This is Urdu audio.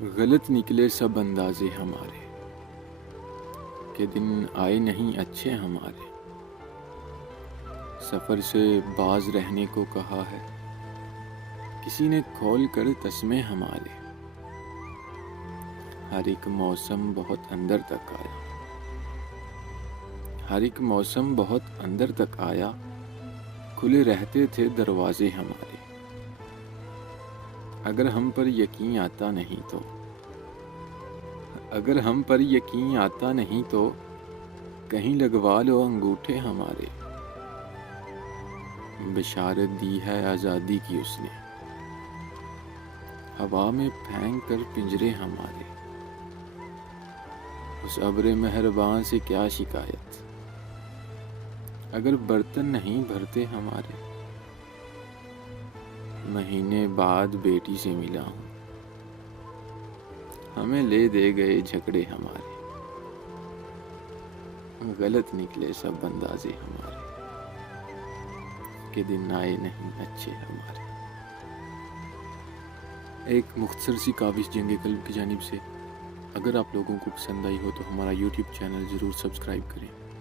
غلط نکلے سب اندازے ہمارے، کہ دن آئے نہیں اچھے ہمارے۔ سفر سے باز رہنے کو کہا ہے، کسی نے کھول کر تسمے ہمارے۔ ہر ایک موسم بہت اندر تک آیا، ہر ایک موسم بہت اندر تک آیا، کھلے رہتے تھے دروازے ہمارے۔ اگر ہم پر یقین آتا نہیں تو، اگر ہم پر یقین آتا نہیں تو کہیں لگوا لو انگوٹھے ہمارے۔ بشارت دی ہے آزادی کی اس نے، ہوا میں پھینک کر پنجرے ہمارے۔ اس ابر مہربان سے کیا شکایت، اگر برتن نہیں بھرتے ہمارے۔ مہینے بعد بیٹی سے ملا ہوں، ہمیں لے دے گئے جھگڑے ہمارے۔ غلط نکلے سب اندازے ہمارے، کہ دن آئے نہیں اچھے ہمارے۔ ایک مختصر سی کاوش جنگ قلب کی جانب سے۔ اگر آپ لوگوں کو پسند آئی ہو تو ہمارا یوٹیوب چینل ضرور سبسکرائب کریں۔